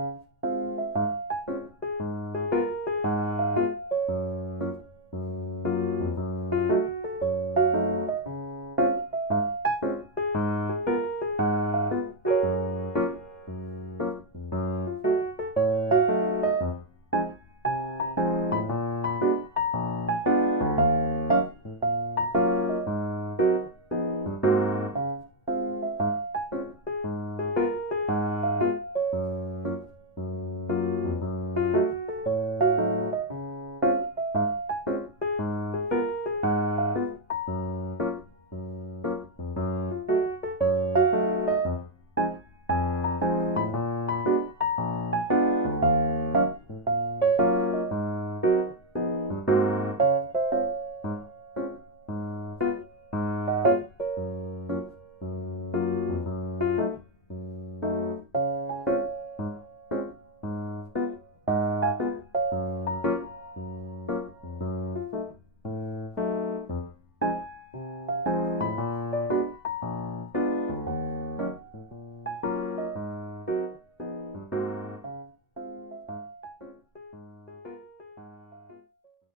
Thank you.